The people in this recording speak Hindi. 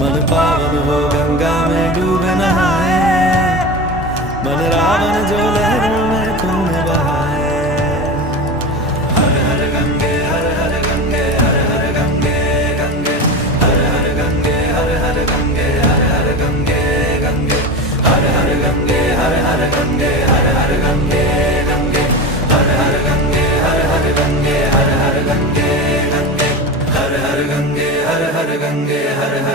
मन पावन हो गंगा में डूब नहाए। मन रावण जो